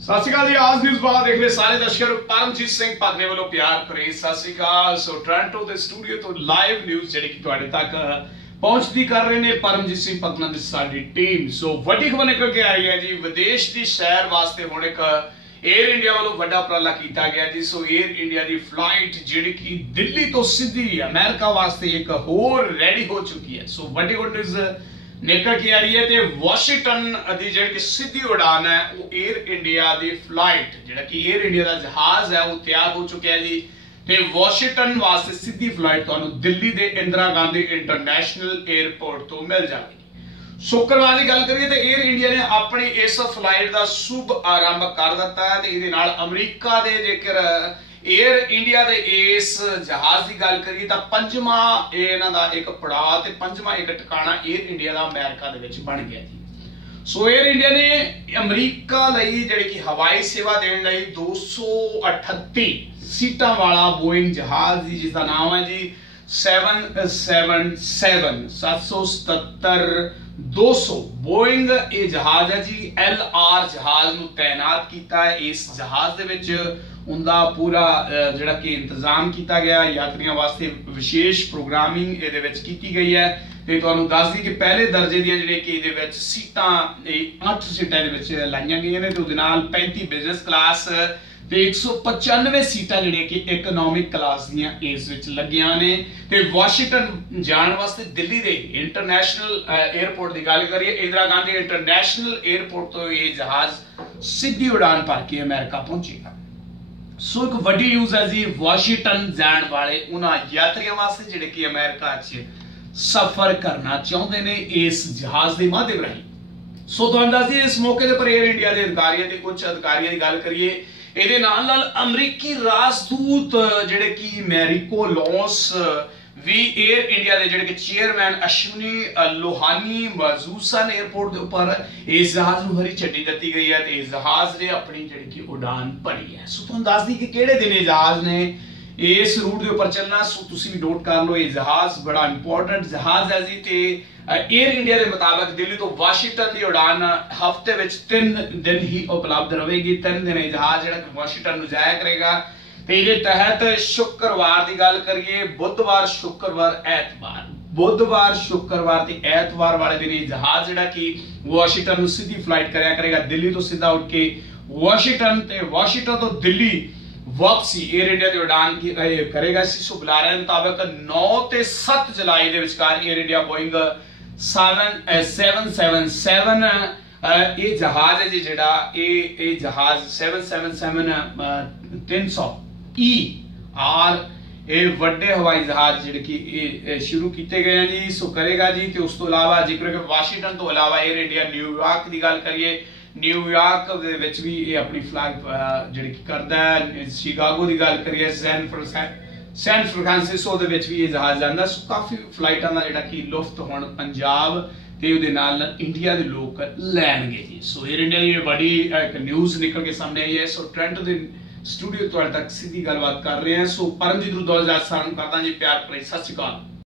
ਸਤਿ ਸ਼੍ਰੀ ਅਕਾਲ ਜੀ, ਆਜ ਨਿਊਜ਼ ਬਾਅਦ ਦੇਖ ਰਹੇ ਸਾਰੇ ਦਰਸ਼ਕਾਂ ਨੂੰ। ਪਰਮਜੀਤ ਸਿੰਘ ਪਾਗਨੇ ਵੱਲੋਂ ਪਿਆਰ ਭਰੀ ਸਤਿ ਸ਼੍ਰੀ ਅਕਾਲ। ਸੋ ਟੋਰਾਂਟੋ ਦੇ ਸਟੂਡੀਓ ਤੋਂ ਲਾਈਵ ਨਿਊਜ਼ ਜਿਹੜੀ ਕਿ ਤੁਹਾਡੇ ਤੱਕ ਪਹੁੰਚਦੀ ਕਰ ਰਹੇ ਨੇ ਪਰਮਜੀਤ ਸਿੰਘ ਪਗਨਾ ਦੀ ਸਾਡੀ ਟੀਮ ਸੋ ਵੱਡੀ ਖਬਰ ਨਿਕਲ ਕੇ ਆਈ ਹੈ ਜੀ, ਵਿਦੇਸ਼ ਦੀ ਸ਼ਹਿਰ ਵਾਸਤੇ ਹੁਣ ਇੱਕ 에ਅਰ ਇੰਡੀਆ ਵੱਲੋਂ ਵੱਡਾ ਉਪਰਾਲਾ ਕੀਤਾ ਗਿਆ ਜੀ। ਸੋ 에ਅਰ ਇੰਡੀਆ ਦੀ ਫਲਾਈਟ ਜਿਹੜੀ ਕਿ ਦਿੱਲੀ ਤੋਂ ਸਿੱਧੀ ਅਮਰੀਕਾ ਵਾਸਤੇ ਇੱਕ ਹੋਰ ਰੈਡੀ ਹੋ ਚੁੱਕੀ ਹੈ। ਸੋ ਵੱਡੀ ਗੁੱਡ ਨਿਊਜ਼ ਨਿਕਲ ਕੇ ਆ ਰਹੀ ਹੈ ਤੇ ਵਾਸ਼ਿੰਗਟਨ ਦੀ ਜਿਹੜੀ ਕਿ ਸਿੱਧੀ ਉਡਾਨ ਹੈ, ਉਹ 에ਅਰ ਇੰਡੀਆ ਦੀ ਫਲਾਈਟ ਜਿਹੜਾ ਕਿ 에ਅਰ ਇੰਡੀਆ ਦਾ ਜਹਾਜ਼ ਹੈ, ਉਹ ਤਿਆਰ ਹੋ ਚੁੱਕਿਆ ਜੀ। ਤੇ ਵਾਸ਼ਿੰਗਟਨ ਵਾਸਤੇ ਸਿੱਧੀ ਫਲਾਈਟ ਤੁਹਾਨੂੰ ਦਿੱਲੀ ਦੇ ਇੰਦਰਾ ਗਾਂਧੀ ਇੰਟਰਨੈਸ਼ਨਲ 에ਅਰਪੋਰਟ ਤੋਂ ਮਿਲ ਜਾਵੇਗੀ। ਸ਼ੁੱਕਰਵਾਰ ਦੀ ਗੱਲ ਕਰੀਏ ਤਾਂ 에ਅਰ ਇੰਡੀਆ ਨੇ ਆਪਣੀ ਇਸ ਫਲਾਈਟ ਦਾ ਸ਼ੁਭ ਆਰੰਭ ਕਰ ਦਿੱਤਾ ਹੈ ਤੇ ਇਹਦੇ ਨਾਲ ਅਮਰੀਕਾ ਦੇ ਜੇਕਰ 에ਅਰ ਇੰਡੀਆ ਦੇ ਇਸ ਜਹਾਜ਼ ਦੀ ਗੱਲ ਕਰੀਏ ਤਾਂ ਪੰਜਵਾਂ ਇਹਨਾਂ ਦਾ ਇੱਕ ਪੜਾਅ ਤੇ ਪੰਜਵਾਂ ਇੱਕ ਟਿਕਾਣਾ ਏਅਰ ਇੰਡੀਆ ਦਾ ਅਮਰੀਕਾ ਦੇ ਵਿੱਚ ਬਣ ਗਿਆ ਜੀ। ਸੋ ਏਅਰ ਇੰਡੀਆ ਨੇ ਅਮਰੀਕਾ ਲਈ ਜਿਹੜੀ ਕਿ ਹਵਾਈ ਸੇਵਾ ਦੇਣ ਲਈ 238 ਸੀਟਾਂ ਵਾਲਾ ਬੋਇੰਗ ਜਹਾਜ਼ ਜੀ ਜਿਸ ਦਾ ਨਾਮ ਹੈ ਜੀ 777 777 200 ਬੋਇੰਗ ਇਹ ਜਹਾਜ਼ ਹੈ ਜੀ। ਐਲ ਆਰ ਜਹਾਜ਼ ਨੂੰ ਤਾਇਨਾਤ ਕੀਤਾ ਹੈ। ਇਸ ਜਹਾਜ਼ ਦੇ ਵਿੱਚ ਉਹਦਾ ਪੂਰਾ ਜਿਹੜਾ ਕਿ ਇੰਤਜ਼ਾਮ ਕੀਤਾ ਗਿਆ ਯਾਤਰੀਆਂ ਵਾਸਤੇ ਵਿਸ਼ੇਸ਼ ਪ੍ਰੋਗਰਾਮਿੰਗ ਇਹਦੇ ਵਿੱਚ ਕੀਤੀ ਗਈ ਹੈ। ਤੇ ਤੁਹਾਨੂੰ ਦੱਸ ਦਈ ਕਿ ਪਹਿਲੇ ਦਰਜੇ ਦੀਆਂ ਜਿਹੜੇ ਕਿ ਇਹਦੇ ਵਿੱਚ ਸੀਟਾਂ, ਇਹ 8 ਸੀਟਾਂ ਦੇ ਵਿੱਚ ਲਾਈਆਂ ਗਈਆਂ ਨੇ ਤੇ ਉਹਦੇ ਨਾਲ 35 ਬਿਜ਼ਨਸ ਕਲਾਸ ਤੇ 195 ਸੀਟਾਂ ਜਿਹੜੀਆਂ ਕਿ ਇਕਨੋਮਿਕ ਕਲਾਸ ਦੀਆਂ ਇਸ ਵਿੱਚ ਲੱਗੀਆਂ ਨੇ। ਤੇ ਵਾਸ਼ਿੰਗਟਨ ਜਾਣ ਵਾਸਤੇ ਦਿੱਲੀ ਦੇ ਇੰਟਰਨੈਸ਼ਨਲ 에ਅਰਪੋਰਟ ਦੀ ਗੱਲ ਕਰੀਏ, ਇੰਦਰਾ ਗਾਂਧੀ ਇੰਟਰਨੈਸ਼ਨਲ 에ਅਰਪੋਰਟ ਤੋਂ ਇਹ ਜਹਾਜ਼ ਸਿੱਧੀ ਉਡਾਨ ਭਰ ਕੇ ਅਮਰੀਕਾ ਪਹੁੰਚੇਗਾ ਸੋ ਇੱਕ ਵੱਡੀ ਨਿਊਜ਼ ਹੈ ਜੀ, ਵਾਸ਼ਿੰਗਟਨ ਜਾਣ ਵਾਲੇ ਉਹਨਾਂ ਯਾਤਰੀਆਂ ਵਾਸਤੇ ਜਿਹੜੇ ਕਿ ਅਮਰੀਕਾ 'ਚ ਸਫ਼ਰ ਕਰਨਾ ਚਾਹੁੰਦੇ ਨੇ ਇਸ ਜਹਾਜ਼ ਦੇ ਮਾਧਿਅਮ ਰਾਹੀਂ। ਸੋ ਤੁਹਾਨੂੰ ਦੱਸਦੀ ਇਸ ਮੌਕੇ ਤੇ ਪਰ 에ਅਰ ਇੰਡੀਆ ਦੇ ਅਧਿਕਾਰੀਆਂ ਤੇ ਉੱਚ ਅਧਿਕਾਰੀਆਂ ਦੀ ਗੱਲ ਕਰੀਏ। ਇਹਦੇ ਨਾਲ ਨਾਲ ਅਮਰੀਕੀ ਰਾਜਦੂਤ ਜਿਹੜੇ ਕਿ ਮੈਰੀਕੋ ਲੌਂਸ ਵੀ 에ਅਰ ਇੰਡੀਆ ਦੇ ਜਿਹੜੇ ਕਿ ਚੇਅਰਮੈਨ ਅਸ਼ਵਨੀ ਲੋਹਾਨੀ ਮੌਜੂਦ ਸਨ ਦੇ ਉੱਪਰ ਇਸ ਜਹਾਜ਼ ਨੂੰ ਹਰੀ ਝੰਡੀ ਦਿੱਤੀ ਗਈ ਹੈ ਤੇ ਇਸ ਜਹਾਜ਼ ਨੇ ਆਪਣੀ ਜਿਹੜੀ ਕਿ ਉਡਾਨ ਭਰੀ ਹੈ। ਸੋ ਤੁਹਾਨੂੰ ਦੱਸ ਦਈ ਕਿ ਕਿਹੜੇ ਦਿਨ ਇਹ ਜਹਾਜ਼ ਨੇ? ਇਸ ਰੂਟ ਦੇ ਉੱਪਰ ਚੱਲਣਾ, ਸੋ ਤੁਸੀਂ ਵੀ ਨੋਟ ਕਰ ਲਓ, ਇਹ ਜਹਾਜ਼ ਬੜਾ ਇੰਪੋਰਟੈਂਟ ਜਹਾਜ਼ ਹੈ ਜੀ ਤੇ 에ਅਰ ਇੰਡੀਆ ਦੇ ਮੁਤਾਬਕ ਦਿੱਲੀ ਤੋਂ ਵਾਸ਼ਿੰਗਟਨ ਦੀ ਉਡਾਨ ਹਫ਼ਤੇ ਵਿੱਚ 3 ਦਿਨ ਹੀ ਉਪਲਬਧ ਰਹੇਗੀ। 3 ਦਿਨ ਇਹ ਜਹਾਜ਼ ਜਿਹੜਾ ਵਾਸ਼ਿੰਗਟਨ ਨੂੰ ਜਾਇਆ ਕਰੇਗਾ। ਤੇ ਇਹਦੇ ਤਹਿਤ ਸ਼ੁੱਕਰਵਾਰ ਦੀ ਗੱਲ ਕਰੀਏ, ਬੁੱਧਵਾਰ, ਸ਼ੁੱਕਰਵਾਰ, ਐਤਵਾਰ। ਬੁੱਧਵਾਰ, ਸ਼ੁੱਕਰਵਾਰ ਤੇ ਐਤਵਾਰ ਵਾਲੇ ਦਿਨ ਇਹ ਜਹਾਜ਼ ਜਿਹੜਾ ਕਿ ਵਾਸ਼ਿੰਗਟਨ ਨੂੰ ਸਿੱਧੀ ਫਲਾਈਟ ਕਰਿਆ ਕਰੇਗਾ। ਦਿੱਲੀ ਤੋਂ ਸਿੱਧਾ ਉੱਠ ਕੇ ਵਾਸ਼ਿੰਗਟਨ ਤੇ ਵਾਸ਼ਿੰਗਟਨ ਤੋਂ ਦਿੱਲੀ ਵਾਪਸੀ 에ਅਰ ਇੰਡੀਆ ਤੇ ਉਡਾਨ ਕੀ ਕਰੇਗਾ ਇਸ ਸੋ ਬੁਲਾਰੇ ਮੁਤਾਬਕ 9 ਤੇ 7 ਜੁਲਾਈ ਦੇ ਵਿਚਕਾਰ 에ਅਰ ਇੰਡੀਆ ਬੋਇੰਗ 777 ਇਹ ਜਹਾਜ਼ ਹੈ ਜਿਹੜਾ ਇਹ ਇਹ ਜਹਾਜ਼ 777 300 ਆਰ ਇਹ ਵੱਡੇ ਹਵਾਈ ਜਹਾਜ਼ ਜਿਹੜੇ ਕਿ ਇਹ ਸ਼ੁਰੂ ਕੀਤੇ ਗਏ ਆ ਜੀ। ਸੋ ਕਰੇਗਾ ਜੀ ਤੇ ਉਸ ਤੋਂ ਇਲਾਵਾ ਜੇਕਰ ਕਿ ਵਾਸ਼ਿੰਗਟਨ ਤੋਂ ਇਲਾਵਾ 에ਅਰ ਇੰਡੀਆ ਨਿਊਯਾਰਕ ਦੀ ਗੱਲ ਕਰੀਏ ਨਿਊਯਾਰਕ ਦੇ ਵਿੱਚ ਵੀ ਇਹ ਆਪਣੀ ਫਲੈਗ ਜਿਹੜੀ ਕਿ ਕਰਦਾ ਹੈ। ਸ਼ਿਕਾਗੋ ਦੀ ਗੱਲ ਕਰੀਏ ਸੈਨ ਫਰਾਂਸਿਸਕੋ ਸੈਨ ਫਰਾਂਸਿਸਕੋ ਦੇ ਵਿੱਚ ਵੀ ਇਹ ਜਹਾਜ਼ ਜਾਂਦਾ। ਸੋ ਕਾਫੀ ਫਲਾਈਟਾਂ ਦਾ ਜਿਹੜਾ ਕਿ ਲੁਫਤ ਹੁਣ ਪੰਜਾਬ ਤੇ ਉਹਦੇ ਨਾਲ ਇੰਡੀਆ ਦੇ ਲੋਕ ਲੈਣਗੇ ਜੀ। ਸੋ 에ਅਰ ਇੰਡੀਆ ਦੀ ਬੜੀ ਇੱਕ ਨਿਊਜ਼ ਨਿਕਲ ਕੇ ਸਾਹਮਣੇ ਆਈ ਹੈ। ਸੋ ਟ੍ਰੈਂਟ ਦੇ ਸਟੂਡੀਓ ਤੁਹਾਡੇ ਤੱਕ ਸਿੱਧੀ ਗੱਲਬਾਤ ਕਰ ਰਹੇ ਹਾਂ। ਸੋ ਪਰਮਜੀਤ ਨੂੰ 2000 ਸਾਲ ਨੂੰ ਕਰਦਾ ਜੀ ਪਿਆਰ ਭਰੀ ਸਤਿ ਸ਼੍ਰੀ ਅਕਾਲ।